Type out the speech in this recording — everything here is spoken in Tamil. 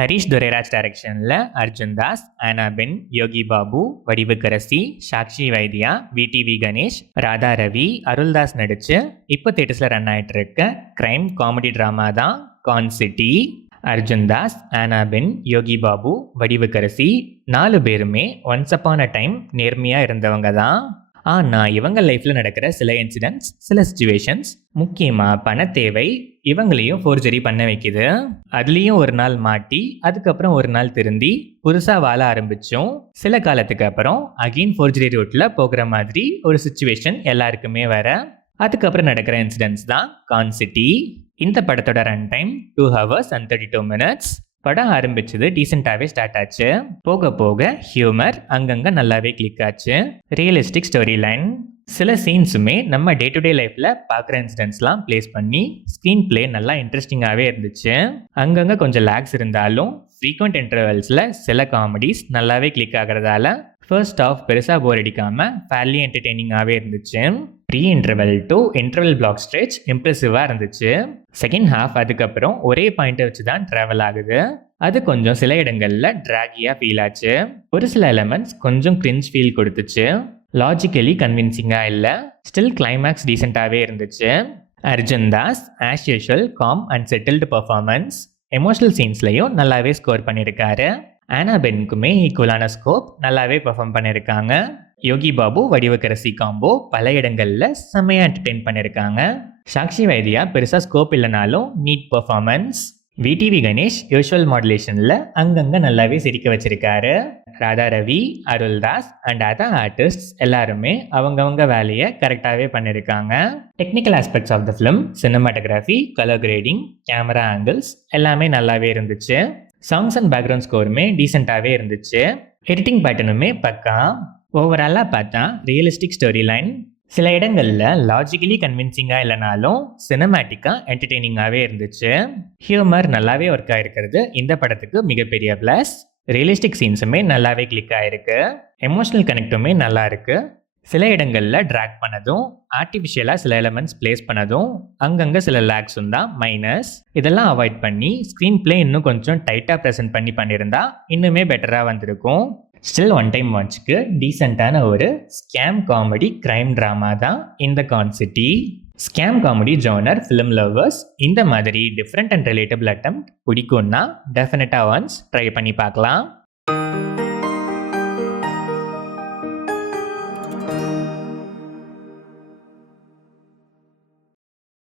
ஹரிஷ் துரைராஜ் டைரக்ஷனில் அர்ஜுன் தாஸ், ஆனாபென், யோகி பாபு, வடிவுக்கரசி, சாக்ஷி வைத்யா, விடிவி கணேஷ், ராதா ரவி, அருள்தாஸ் நடிச்சு இப்போ தேட்டர்ஸில் ரன் ஆகிட்டு இருக்க கிரைம் காமெடி ட்ராமா தான் கான் சிட்டி. அர்ஜுன் தாஸ், ஆனாபென், யோகி பாபு, வடிவுக்கரசி 4 பேருமே ஒன்ஸ் அப்பான் அ டைம் நேர்மையாக இருந்தவங்க தான். ஆனால் இவங்க லைஃப்பில் நடக்கிற சில இன்சிடென்ட்ஸ், சில சுச்சுவேஷன்ஸ், முக்கியமாக பண தேவை இவங்களையும் ஃபோர்ஜரி பண்ண வைக்குது. அதுலேயும் ஒரு நாள் மாட்டி அதுக்கப்புறம் ஒரு நாள் திருந்தி புதுசாக வாழ ஆரம்பித்தோம். சில காலத்துக்கு அப்புறம் அகெயின் ஃபோர்ஜரி ரூட்டில் போகிற மாதிரி ஒரு சுச்சுவேஷன் எல்லாருக்குமே வர, அதுக்கப்புறம் நடக்கிற இன்சிடென்ட்ஸ் தான் கான் சிட்டி. இந்த படத்தோட run time 2 hours and 32 minutes. படம் ஆரம்பிச்சது டீசெண்டாகவே ஸ்டார்ட் ஆச்சு. போக போக ஹியூமர் அங்கங்கே நல்லாவே கிளிக் ஆச்சு. ரியலிஸ்டிக் ஸ்டோரி லைன், சில சீன்ஸுமே நம்ம டே டு டே லைஃப்பில் பார்க்குற இன்சிடென்ட்ஸ்லாம் ப்ளேஸ் பண்ணி ஸ்க்ரீன் பிளே நல்லா இன்ட்ரெஸ்டிங்காகவே இருந்துச்சு. அங்கங்கே கொஞ்சம் லேக்ஸ் இருந்தாலும் ஃப்ரீக்வெண்ட் இன்டர்வல்ஸில் சில காமெடிஸ் நல்லாவே கிளிக் ஆகிறதால ஃபர்ஸ்ட் ஆஃப் பெருசாக போர் அடிக்காமல் ஃபேர்லி என்டர்டெய்னிங்காகவே இருந்துச்சு. Pre interval to interval block stretch இம்ப்ரெசிவாக இருந்துச்சு. செகண்ட் ஹாஃப் அதுக்கப்புறம் ஒரே பாயிண்ட்டை வச்சு தான் ட்ராவல் ஆகுது. அது கொஞ்சம் சில இடங்களில் ட்ராகியாக ஃபீல் ஆச்சு. ஒரு சில எலமெண்ட்ஸ் கொஞ்சம் கிரிஞ்ச் ஃபீல் கொடுத்துச்சு. லாஜிக்கலி கன்வின்சிங்காக இல்லை, ஸ்டில் கிளைமேக்ஸ் டீசெண்டாகவே இருந்துச்சு. Arjun Das as usual calm and settled performance. Emotional சீன்ஸ்லையும் நல்லாவே ஸ்கோர் பண்ணியிருக்காரு. ஆனாபென்க்குமே ஈக்குவலான ஸ்கோப் நல்லாவே பெர்ஃபார்ம் பண்ணியிருக்காங்க. யோகி பாபு, வடிவுக்கரசி காம்போ பல இடங்களில் செம்மையாக என்டர்டெயின் பண்ணியிருக்காங்க. சாக்ஷி வைத்யா பெருசாக ஸ்கோப் இல்லைனாலும் neat performance. VTV Ganesh usual மாடுலேஷனில் அங்கங்கே நல்லாவே சிரிக்க வச்சிருக்காரு. Radha Ravi, Aruldas and other artist எல்லாருமே அவங்கவங்க வேலையை கரெக்டாகவே பண்ணியிருக்காங்க. Technical aspects of the film, cinematography, colour grading, camera angles எல்லாமே நல்லாவே இருந்துச்சு. சாங்ஸ் அண்ட் பேக்ரவுண்ட் ஸ்கோருமே டீசெண்டாகவே இருந்துச்சு. எடிட்டிங் பேட்டர்னுமே பக்கா. ஓவராலாக பார்த்தா ரியலிஸ்டிக் ஸ்டோரி லைன், சில இடங்களில் லாஜிக்கலி கன்வின்சிங்காக இல்லைனாலும் சினிமேட்டிக்காக என்டர்டெய்னிங்காகவே இருந்துச்சு. ஹியூமர் நல்லாவே ஒர்க் ஆகிருக்கிறது இந்த படத்துக்கு மிகப்பெரிய ப்ளஸ். ரியலிஸ்டிக் சீன்ஸுமே நல்லாவே கிளிக் ஆகிருக்கு. எமோஷனல் கனெக்டுமே நல்லா இருக்குது. சில இடங்களில் ட்ராக் பண்ணதும், ஆர்டிஃபிஷியலாக சில எலமெண்ட்ஸ் பிளேஸ் பண்ணதும், அங்கங்கே சில லேக்ஸும் தான் மைனஸ். இதெல்லாம் அவாய்ட் பண்ணி ஸ்க்ரீன் பிளே இன்னும் கொஞ்சம் டைட்டாக ப்ரெசென்ட் பண்ணியிருந்தா இன்னுமே பெட்டராக வந்திருக்கும். ஸ்டில் ஒன் டைம் வாட்ச்க்கு டீசெண்டான ஒரு ஸ்கேம் காமெடி கிரைம் ட்ராமா தான் இந்த con city. Scam comedy genre film lovers இந்த மாதிரி டிஃப்ரெண்ட் அண்ட் ரிலேட்டபிள் அட்டெம்ப்ட் பிடிக்கும்னா டெஃபினட்டாக ஒன்ஸ் ட்ரை பண்ணி பார்க்கலாம்.